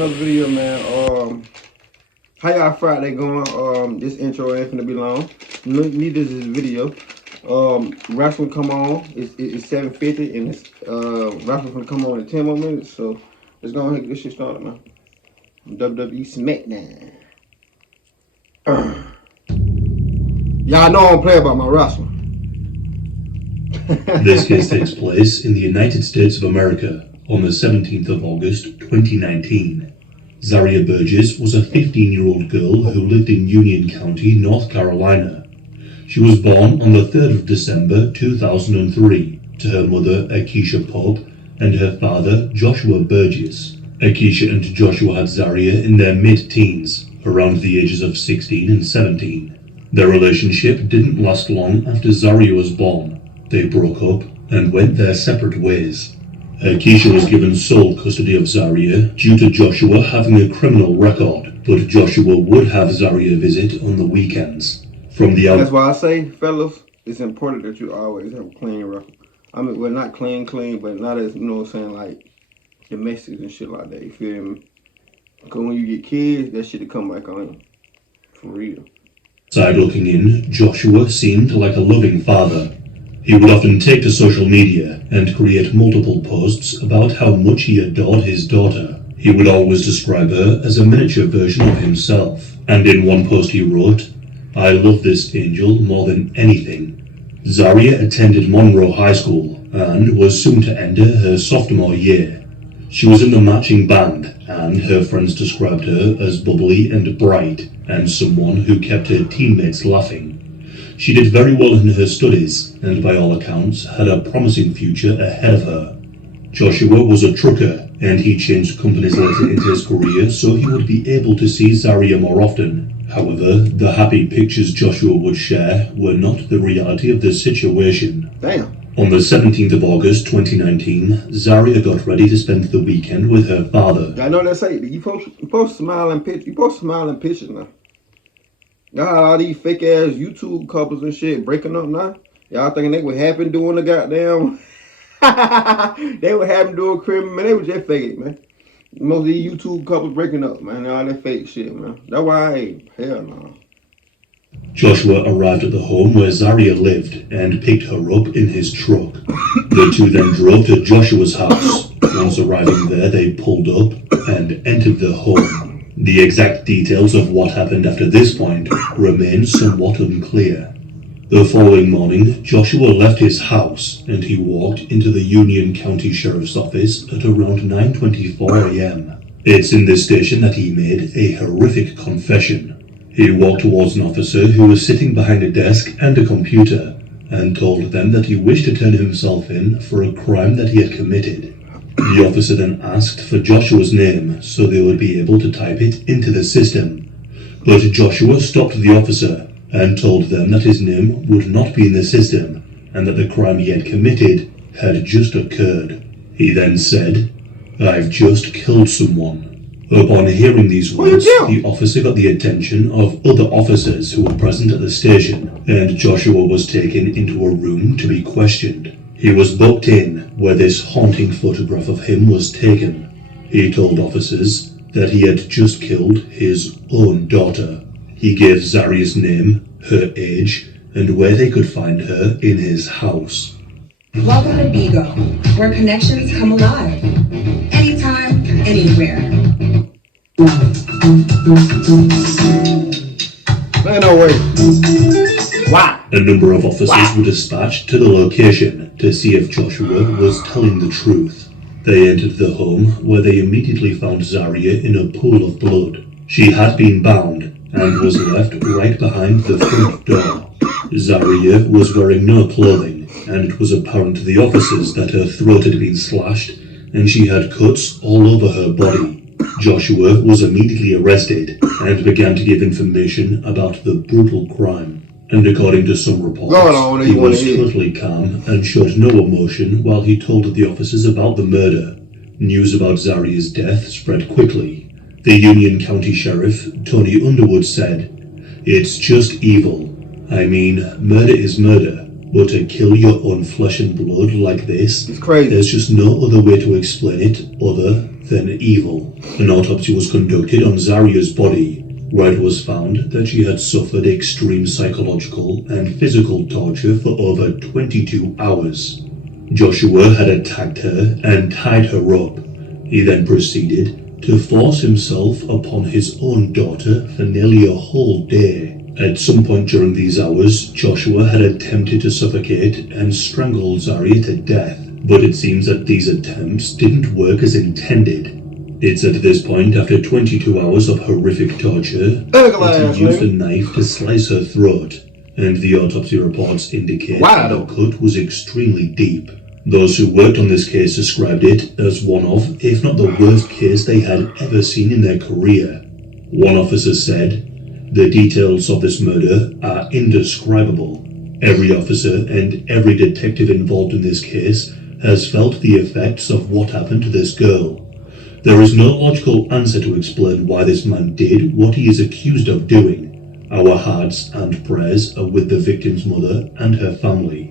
another video, man. How y'all Friday going? This intro ain't finna be long. Neither is this video. Wrestling come on. It's 7:50 and it's wrestling finna come on in 10 more minutes. So let's go ahead and get this shit started, man. WWE SmackDown. Y'all know I don't play about my wrestling. This case takes place in the United States of America on the 17th of August 2019. Zaria Burgess was a 15-year-old girl who lived in Union County, North Carolina. She was born on the 3rd of December 2003 to her mother Akeisha Pope and her father Joshua Burgess. Akeisha and Joshua had Zaria in their mid-teens, around the ages of 16 and 17. Their relationship didn't last long after Zaria was born. They broke up and went their separate ways. Akeisha was given sole custody of Zaria due to Joshua having a criminal record, but Joshua would have Zaria visit on the weekends. That's why I say, fellas, it's important that you always have a clean record. I mean, well, not clean, but not as, you know what I'm saying, like domestics and shit like that, you feel me? Because when you get kids, that shit will come back on you. For real. Side looking in, Joshua seemed like a loving father. He would often take to social media and create multiple posts about how much he adored his daughter. He would always describe her as a miniature version of himself. And in one post he wrote, "I love this angel more than anything." Zaria attended Monroe High School and was soon to enter her sophomore year. She was in the marching band, and her friends described her as bubbly and bright, and someone who kept her teammates laughing. She did very well in her studies, and by all accounts had a promising future ahead of her. Joshua was a trucker, and he changed companies later into his career so he would be able to see Zaria more often. However, the happy pictures Joshua would share were not the reality of the situation. Damn. On the 17th of August 2019, Zaria got ready to spend the weekend with her father. I know they say you supposed to smile and pitch. You supposed to smile and pictures now. Y'all had all these fake ass YouTube couples and shit breaking up now. Y'all thinking they were happy doing the goddamn they were happy doing criminal, man. They was just fake, man. Most of these YouTube couples breaking up, man. All that fake shit, man. That's why I ain't. Hell no. Joshua arrived at the home where Zaria lived and picked her up in his truck. The two then drove to Joshua's house. Once arriving there, they pulled up and entered the home. The exact details of what happened after this point remain somewhat unclear. The following morning, Joshua left his house and he walked into the Union County Sheriff's Office at around 9:24 a.m. It's in this station that he made a horrific confession. He walked towards an officer who was sitting behind a desk and a computer and told them that he wished to turn himself in for a crime that he had committed. The officer then asked for Joshua's name so they would be able to type it into the system. But Joshua stopped the officer and told them that his name would not be in the system and that the crime he had committed had just occurred. He then said, "I've just killed someone." Upon hearing these words, the officer got the attention of other officers who were present at the station, and Joshua was taken into a room to be questioned. He was booked in, where this haunting photograph of him was taken. He told officers that he had just killed his own daughter. He gave Zaria's name, her age, and where they could find her in his house. Welcome to Bigo, where connections come alive. Anytime, anywhere. Man, no way. Why? A number of officers were dispatched to the location to see if Joshua was telling the truth. They entered the home where they immediately found Zaria in a pool of blood. She had been bound and was left right behind the front door. Zaria was wearing no clothing, and it was apparent to the officers that her throat had been slashed and she had cuts all over her body. Joshua was immediately arrested and began to give information about the brutal crime. And according to some reports, he was totally calm and showed no emotion while he told the officers about the murder. News about Zaria's death spread quickly. The Union County Sheriff, Tony Underwood, said, "It's just evil. I mean, murder is murder. But to kill your own flesh and blood like this, It's crazy. there's just no other way to explain it other than evil. An autopsy was conducted on Zaria's body, where it was found that she had suffered extreme psychological and physical torture for over 22 hours. Joshua had attacked her and tied her up. He then proceeded to force himself upon his own daughter for nearly a whole day. At some point during these hours, Joshua had attempted to suffocate and strangle Zaria to death, but it seems that these attempts didn't work as intended. It's at this point, after 22 hours of horrific torture, that he used a knife to slice her throat, and the autopsy reports indicate that the cut was extremely deep. Those who worked on this case described it as one of, if not the worst case they had ever seen in their career. One officer said, "The details of this murder are indescribable. Every officer and every detective involved in this case has felt the effects of what happened to this girl. There is no logical answer to explain why this man did what he is accused of doing. Our hearts and prayers are with the victim's mother and her family."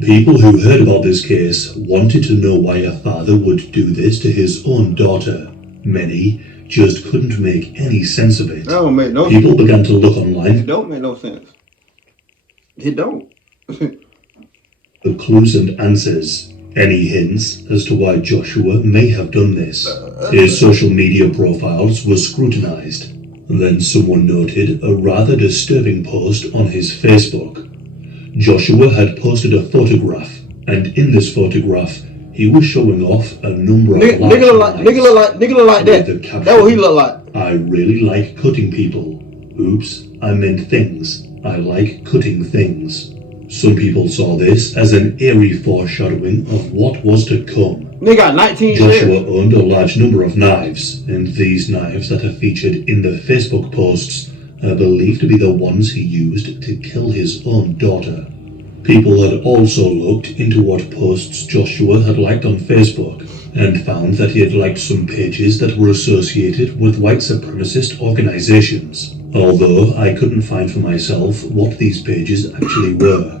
People who heard about this case wanted to know why a father would do this to his own daughter. Many just couldn't make any sense of it. That don't make no People sense. began to look online. It don't make no sense. It don't. For clues and answers. Any hints as to why Joshua may have done this? His social media profiles were scrutinized. Then someone noted a rather disturbing post on his Facebook. Joshua had posted a photograph, and in this photograph, he was showing off a number of Nigga look like that. With the caption, That's what he look like. "I really like cutting people. Oops, I meant things. I like cutting things." Some people saw this as an eerie foreshadowing of what was to come. Nigga got 19 Joshua shares. owned a large number of knives, and these knives that are featured in the Facebook posts are believed to be the ones he used to kill his own daughter. People had also looked into what posts Joshua had liked on Facebook, and found that he had liked some pages that were associated with white supremacist organizations, although I couldn't find for myself what these pages actually were.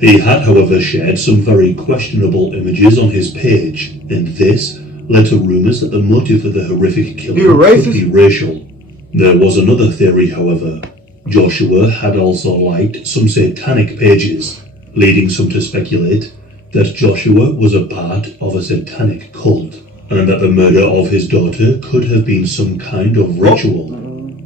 He had, however, shared some very questionable images on his page, and this led to rumors that the motive for the horrific killing could be racial. There was another theory, however. Joshua had also liked some satanic pages, leading some to speculate that Joshua was a part of a satanic cult, and that the murder of his daughter could have been some kind of ritual.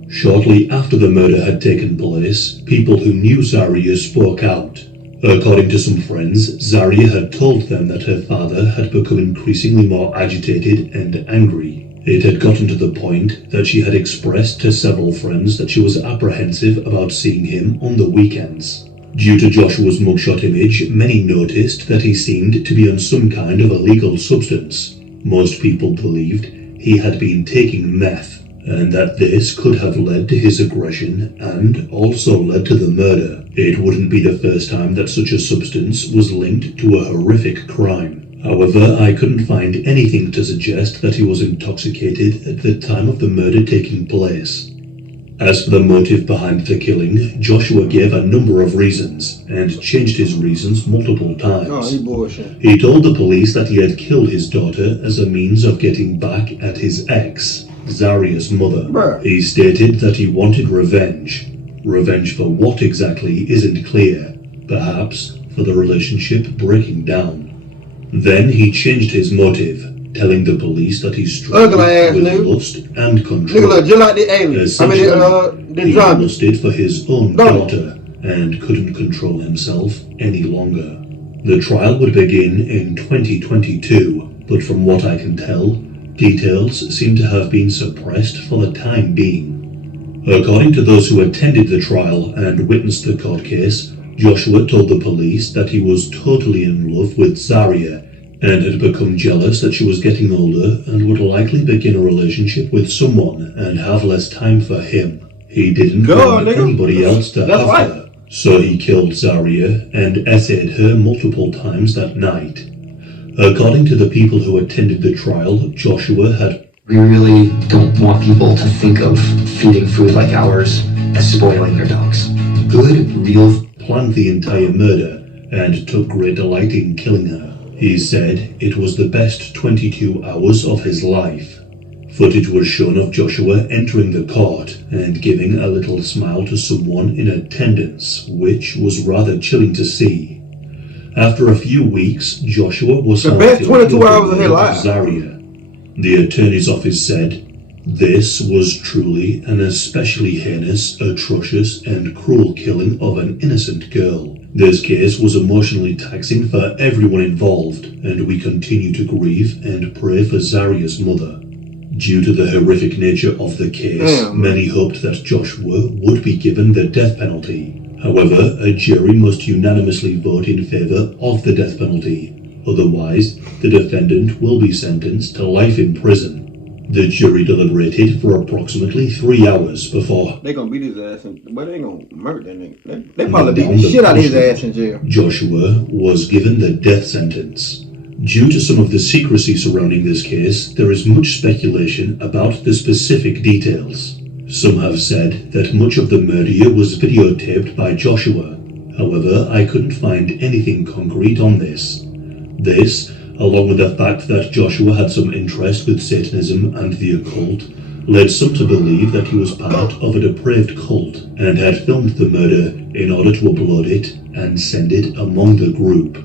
Shortly after the murder had taken place, people who knew Zaria spoke out. According to some friends, Zaria had told them that her father had become increasingly more agitated and angry. It had gotten to the point that she had expressed to several friends that she was apprehensive about seeing him on the weekends. Due to Joshua's mugshot image, many noticed that he seemed to be on some kind of illegal substance. Most people believed he had been taking meth, and that this could have led to his aggression and also led to the murder. It wouldn't be the first time that such a substance was linked to a horrific crime. However, I couldn't find anything to suggest that he was intoxicated at the time of the murder taking place. As for the motive behind the killing, Joshua gave a number of reasons, and changed his reasons multiple times. Oh, he bullshit. He told the police that he had killed his daughter as a means of getting back at his ex, Zaria's mother. Bruh. He stated that he wanted revenge. Revenge for what exactly isn't clear. Perhaps for the relationship breaking down. Then he changed his motive, telling the police that he struggled with lust and control. Nigga look just like the aliens. He lusted for his own daughter and couldn't control himself any longer. The trial would begin in 2022, but from what I can tell, details seem to have been suppressed for the time being. According to those who attended the trial and witnessed the court case, Joshua told the police that he was totally in love with Zaria and had become jealous that she was getting older and would likely begin a relationship with someone and have less time for him. He didn't want anybody else to have her, so he killed Zaria and essayed her multiple times that night. According to the people who attended the trial, Joshua had We really don't want people to think of feeding food like ours as spoiling their dogs. Good, real planned the entire murder and took great delight in killing her. He said it was the best 22 hours of his life. Footage was shown of Joshua entering the court and giving a little smile to someone in attendance, which was rather chilling to see. After a few weeks, Joshua was The found best guilty 22 of the hours of his murder life. Zaria. The attorney's office said, "This was truly an especially heinous, atrocious, and cruel killing of an innocent girl. This case was emotionally taxing for everyone involved, and we continue to grieve and pray for Zaria's mother." Due to the horrific nature of the case, many hoped that Joshua would be given the death penalty. However, a jury must unanimously vote in favor of the death penalty. Otherwise, the defendant will be sentenced to life in prison. The jury deliberated for approximately 3 hours before They gonna beat his ass, but they ain't gonna murder that nigga. They probably beat the shit out of his ass in jail. Joshua was given the death sentence. Due to some of the secrecy surrounding this case, there is much speculation about the specific details. Some have said that much of the murder was videotaped by Joshua. However, I couldn't find anything concrete on this. This, along with the fact that Joshua had some interest with Satanism and the occult, led some to believe that he was part of a depraved cult and had filmed the murder in order to upload it and send it among the group.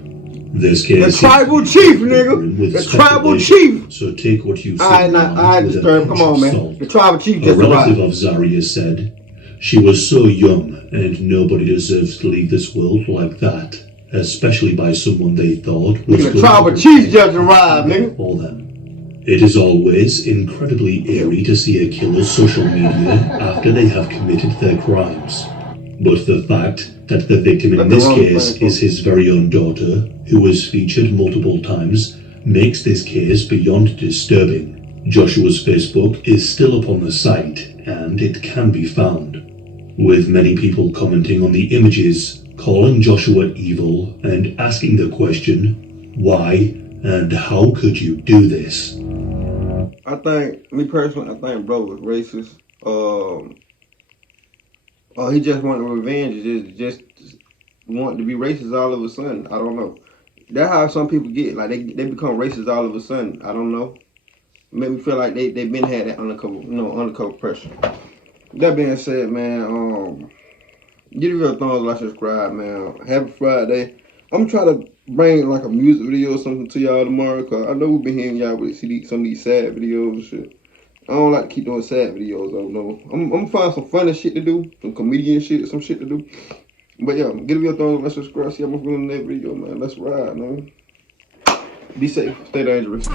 This case The tribal chief, nigga. The tribal chief. So take what you Alright, say with a Disturban. pinch Come on, of man. salt. The tribal chief A just relative arrived. of Zaria said, "She was so young, and nobody deserves to leave this world like that, especially by someone they thought was Nigga, the tribal chief just arrived, nigga. for them." It is always incredibly eerie to see a killer's social media after they have committed their crimes. But the fact that the victim in this case is his very own daughter, who was featured multiple times, makes this case beyond disturbing. Joshua's Facebook is still up on the site, and it can be found, with many people commenting on the images, calling Joshua evil, and asking the question, why and how could you do this? I think, me personally, I think bro was racist. He just wanted revenge. Just wanted to be racist all of a sudden. I don't know. That's how some people get. Like they become racist all of a sudden. I don't know. Make me feel like they been had that undercover pressure. That being said, man, give it a thumbs up, like, subscribe, man. Happy Friday. I'm trying to bring like a music video or something to y'all tomorrow, cause I know we've been hearing y'all with some of these sad videos and shit. I don't like to keep doing sad videos though. No, I'm gonna find some funny shit to do, some comedian shit, some shit to do. But yeah, give it a thumbs up, like, subscribe, see how I'm feeling in that video, man. Let's ride, man. Be safe, stay dangerous.